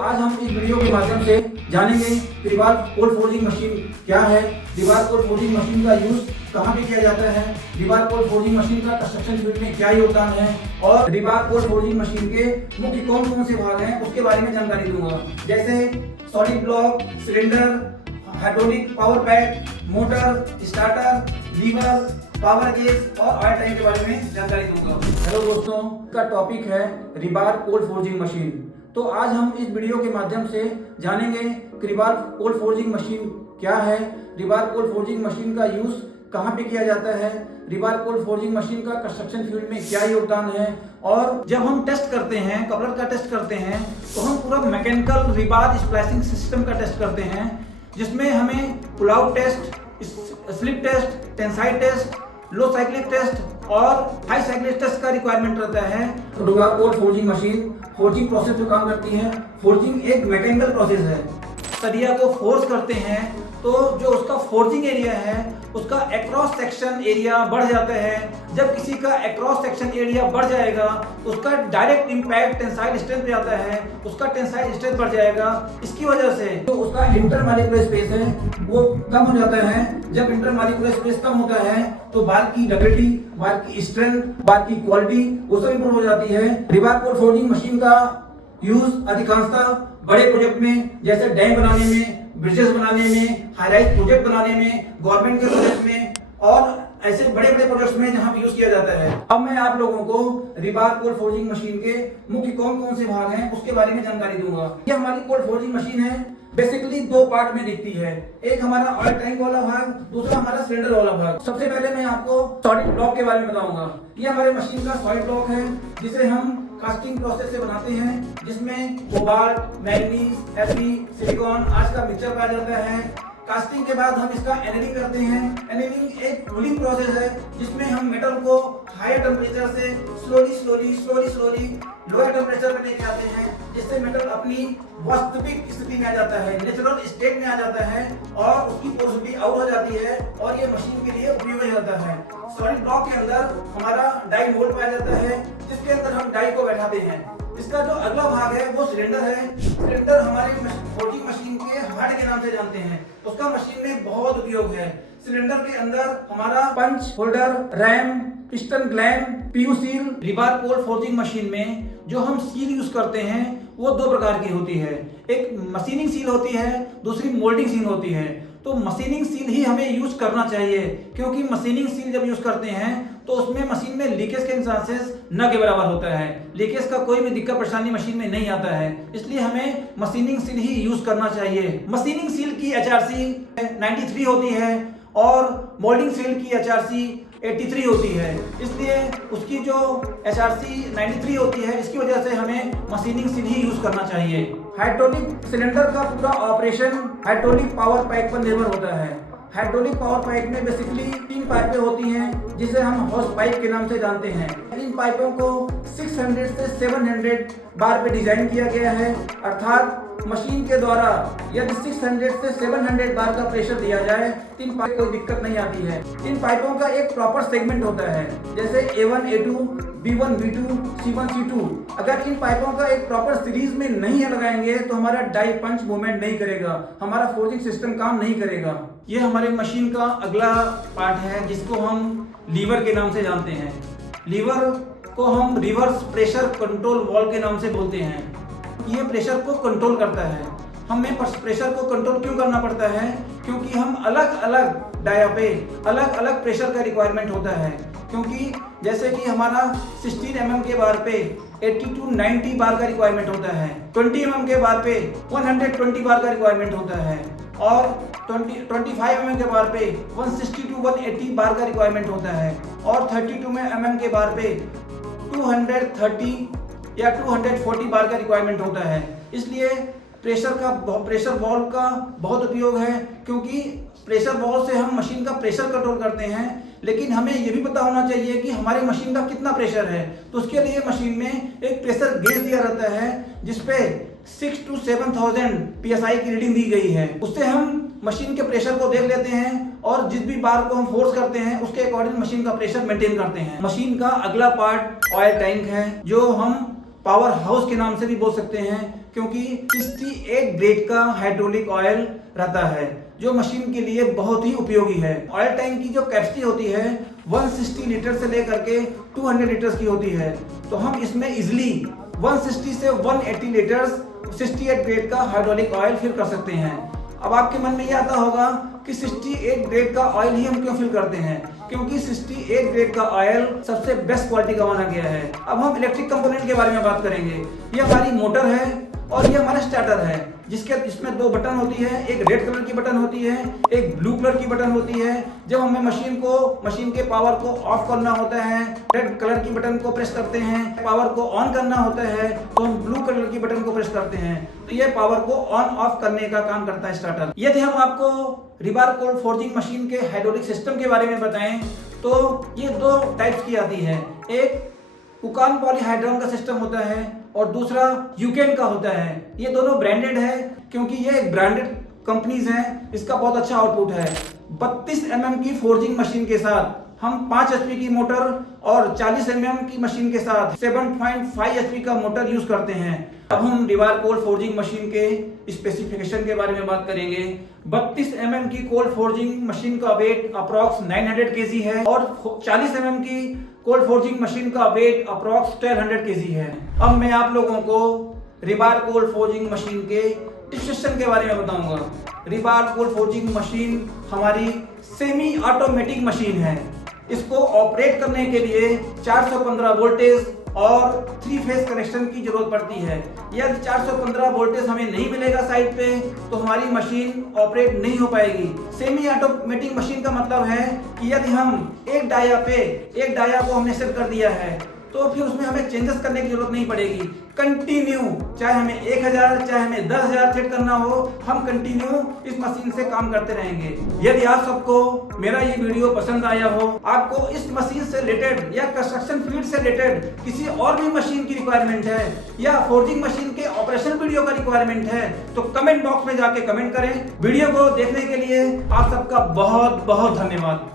आज हम इस वीडियो के माध्यम से जानेंगे कि रिबार कोल्ड फोर्जिंग मशीन क्या है, रिबार कोल्ड फोर्जिंग मशीन का यूज कहाँ पे किया जाता है, रिबार कोल्ड फोर्जिंग मशीन का कंस्ट्रक्शन फील्ड में क्या योगदान है और रिबार कोल्ड फोर्जिंग मशीन के मुख्य कौन कौन से भाग हैं उसके बारे में जानकारी दूंगा। जैसे solid block, cylinder, hydraulic power pack, motor, starter, lever, power gauge और ऑयल टैंक के बारे में जानकारी दूंगा। हेलो दोस्तों, का टॉपिक है रिबार कोल्ड फोर्जिंग मशीन। तो आज हम इस वीडियो के माध्यम से जानेंगे कि रिबार कोल्ड फोर्जिंग मशीन क्या है, रिबार कोल्ड फोर्जिंग मशीन का यूज कहाँ पे किया जाता है, रिबार कोल्ड फोर्जिंग मशीन का कंस्ट्रक्शन फील्ड में क्या योगदान है, और जब हम टेस्ट करते हैं, कपलर का टेस्ट करते हैं, तो हम पूरा मैकेनिकल रिबार स्प्लाइसिंग सिस्टम का टेस्ट करते हैं, जिसमें हमें pull out test, slip test, tensile test, low cyclic test और हाई साइक्लिक टेस्ट का रिक्वायरमेंट रहता है। Rebar cold forging machine forging process पे काम करती है। फोर्जिंग एक मैकेनिकल प्रोसेस है। सरिया को फोर्स करते हैं तो जो उसका फोर्जिंग एरिया है उसका अक्रॉस सेक्शन एरिया बढ़ जाता है। जब किसी का अक्रॉस सेक्शन एरिया बढ़ जाएगा उसका डायरेक्ट इंपैक्ट टेंसाइल स्ट्रेंथ पे आता है, उसका टेंसाइल स्ट्रेंथ बढ़ जाएगा। इसकी वजह से जो उसका इंटरमॉलिक्यूलर स्पेस है वो कम हो जाता है। जब इंटरमॉलिक्यूलर स्पेस कम होता है तो बार की डक्टिलिटी, बार की स्ट्रेंथ, बार की क्वालिटी वो सब इंप्रूव हो जाती है। रिबार कोल्ड फोर्जिंग मशीन का यूज अधिकांशतः बड़े प्रोजेक्ट में, जैसे डैम बनाने में, ब्रिजेस बनाने में, हाई राइज प्रोजेक्ट बनाने में, गवर्नमेंट के प्रोजेक्ट में और ऐसे बड़े बड़े प्रोजेक्ट्स में जहां यूज किया जाता है। अब मैं आप लोगों को रिबार कोल्ड फोर्जिंग मशीन के मुख्य कौन कौन से भाग हैं उसके बारे में जानकारी दूंगा। ये हमारी कोल्ड फोर्जिंग मशीन है, बेसिकली दो पार्ट में दिखती है। एक हमारा ऑयल टैंक वाला भाग, दूसरा हमारा सिलेंडर वाला भाग। सबसे पहले मैं आपको सॉलिड ब्लॉक के बारे में बताऊंगा। ये हमारे मशीन का सॉलिड ब्लॉक है जिसे हम कास्टिंग प्रोसेस से बनाते हैं, जिसमें कोबाल्ट, मैग्नीज, Fe, सिलिकॉन आज का मिक्सचर पाया जाता है। कास्टिंग के बाद हम इसका एनेलिंग करते हैं। एनेलिंग एक कूलिंग प्रोसेस है जिसमें हम मेटल को हायर टेम्परेचर से स्लोली लोअर टेम्परेचर पे लेके आते हैं, जिससे मेटल अपनी वास्तविक स्थिति में आ जाता है, नेचुरल स्टेट में आ जाता है और उसकी पोरोसिटी आउट हो जाती है और ये मशीन के लिए उपयोगी होता है। सॉलिड ब्लॉक के अंदर हमारा डाई मोल्ड पाया जाता है जिसके अंदर हम डाई को बैठाते हैं। इसका जो अगला भाग है वो सिलेंडर है। सिलेंडर हमारे फोर्जिंग मशीन के हार्ट के नाम से जानते हैं। उसका मशीन में बहुत उपयोग है। सिलेंडर के अंदर हमारा पंच होल्डर, रैम, पिस्टन ग्लैम, PU seal. Rebar cold forging machine में जो हम सील यूज करते हैं वो दो प्रकार की होती है। एक मशीनिंग सील होती है, दूसरी मोल्डिंग सील होती है। तो मशीनिंग सील ही हमें यूज करना चाहिए, क्योंकि मशीनिंग सील जब यूज करते हैं तो उसमें मशीन में लीकेज के चांसेस न के बराबर होता है। लीकेज का कोई भी दिक्कत परेशानी मशीन में नहीं आता है, इसलिए हमें मशीनिंग सील ही यूज करना चाहिए। मशीनिंग सील की HRC 93 होती है और मोल्डिंग सील की HRC 83 होती है। इसलिए उसकी जो HRC 93 होती है, इसकी वजह से हमें मशीनिंग सील ही यूज करना चाहिए। हाइड्रोलिक सिलेंडर का पूरा ऑपरेशन हाइड्रोलिक पावर पैक पर निर्भर होता है। हाइड्रोलिक पावर पाइप में बेसिकली 3 पाइपें होती हैं जिसे हम हॉस पाइप के नाम से जानते हैं। इन पाइपों को 600 से 700 बार पे डिजाइन किया गया है, अर्थात मशीन के द्वारा यदि 600 से 700 बार का प्रेशर दिया जाए तो इन पाइप कोई दिक्कत नहीं आती है। इन पाइपों का एक प्रॉपर सेगमेंट होता है, जैसे A1, A2, B1, B2, C1, C2। अगर इन पाइपों का एक प्रॉपर सीरीज में नहीं लगाएंगे तो हमारा डाई पंच मूवमेंट नहीं करेगा, हमारा फोर्जिंग सिस्टम काम नहीं करेगा। ये हमारे मशीन का अगला पार्ट है जिसको हम लीवर के नाम से जानते हैं। लीवर को हम रिवर्स प्रेशर कंट्रोल वाल्व के नाम से बोलते हैं। ये प्रेशर को कंट्रोल करता है। हमें प्रेशर को कंट्रोल क्यों करना पड़ता है? क्योंकि हम अलग अलग डाया पे अलग अलग प्रेशर का रिक्वायरमेंट होता है। क्योंकि जैसे कि हमारा 16 mm के बार पे 80 to 90 बार का रिक्वायरमेंट होता है, 20 mm के बार पे 120 बार का रिक्वायरमेंट होता है और 25 mm के बार पे 160 to 180 बार का रिक्वायरमेंट होता है और 32 mm के बार पे 230 या 240 बार का रिक्वायरमेंट होता है। इसलिए प्रेशर वाल्व का बहुत उपयोग है, क्योंकि प्रेशर वाल्व से हम मशीन का प्रेशर कंट्रोल करते हैं। लेकिन हमें यह भी पता होना चाहिए कि हमारी मशीन का कितना प्रेशर है, तो उसके लिए मशीन में एक प्रेशर गेज दिया रहता है जिसपे 6 to 7000 PSI की रीडिंग दी गई है। उससे हम मशीन के प्रेशर को देख लेते हैं और जिस भी बार को हम फोर्स करते हैं उसके अकॉर्डिंग मशीन का प्रेशर मेंटेन करते हैं। मशीन का अगला पार्ट ऑयल टैंक है, जो हम पावर हाउस के नाम से भी बोल सकते हैं, क्योंकि 68 ग्रेड का हाइड्रोलिक ऑयल रहता है जो मशीन के लिए बहुत ही उपयोगी है। ऑयल टैंक की जो कैपेसिटी होती है 160 लीटर से लेकर के 200 लीटर्स की होती है, तो हम इसमें इजिली 160 से 180 लीटर्स 68 ग्रेड का हाइड्रोलिक ऑयल फिल कर सकते हैं। अब आपके मन में ये आता होगा कि 68 ग्रेड का ऑयल ही हम क्यों फिल करते हैं, क्योंकि 68 ग्रेड का ऑयल सबसे बेस्ट क्वालिटी का माना गया है। अब हम इलेक्ट्रिक कंपोनेंट के बारे में बात करेंगे। ये हमारी मोटर है और ये हमारा स्टार्टर है, इसमें दो बटन होती है, एक रेड कलर की बटन होती है, एक ब्लू कलर की बटन होती है। जब हमें मशीन के पावर को ऑफ करना होता है, रेड कलर की बटन को प्रेस करते हैं। पावर को ऑन करना होता है तो हम ब्लू कलर की बटन को प्रेस करते हैं। तो ये पावर को ऑन ऑफ करने का काम करता है स्टार्टर। यदि हम आपको रिबार कोल्ड फोर्जिंग मशीन के हाइड्रोलिक सिस्टम के बारे में बताएं तो ये दो टाइप्स की आती है। एक कुकान पॉलीहाइड्रॉन का सिस्टम होता है और दूसरा यूकेन का होता है। ये दोनों ब्रांडेड है क्योंकि ये एक ब्रांडेड कंपनीज हैं, इसका बहुत अच्छा आउटपुट है। 32 mm की फोर्जिंग मशीन के साथ हम 5 HP की मोटर और 40 mm की मशीन के साथ 7.5 HP का मोटर यूज करते हैं। अब हम रिबार कोल्ड फोर्जिंग मशीन के स्पेसिफिकेशन के बारे में बात करेंगे। 32 mm की कोल्ड फोर्जिंग मशीन का वेट अप्रॉक्स 900 kg है और 40 mm की कोल्ड फोर्जिंग मशीन का वेट अप्रॉक्स 1200 kg है। अब मैं आप लोगों को रिबार कोल्ड फोर्जिंग मशीन के डिस्क्रिप्शन के बारे में बताऊंगा। रिबार कोल्ड फोर्जिंग मशीन हमारी सेमी ऑटोमेटिक मशीन है। इसको ऑपरेट करने के लिए 415 वोल्टेज और 3 फेज कनेक्शन की जरूरत पड़ती है। यदि 415 वोल्टेज हमें नहीं मिलेगा साइड पे तो हमारी मशीन ऑपरेट नहीं हो पाएगी। सेमी ऑटोमेटिक मशीन का मतलब है कि यदि हम एक डाया को हमने सेट कर दिया है तो फिर उसमें हमें चेंजेस करने की जरूरत नहीं पड़ेगी। कंटिन्यू चाहे हमें 1000 चाहे हमें 10,000 सेट करना हो, हम कंटिन्यू इस मशीन से काम करते रहेंगे। यदि आप सबको मेरा ये वीडियो पसंद आया हो, आपको इस मशीन से रिलेटेड या कंस्ट्रक्शन फील्ड से रिलेटेड किसी और भी मशीन की रिक्वायरमेंट है या फोर्जिंग मशीन के ऑपरेशन वीडियो का रिक्वायरमेंट है तो कमेंट बॉक्स में जाके कमेंट करें। वीडियो को देखने के लिए आप सबका बहुत बहुत धन्यवाद।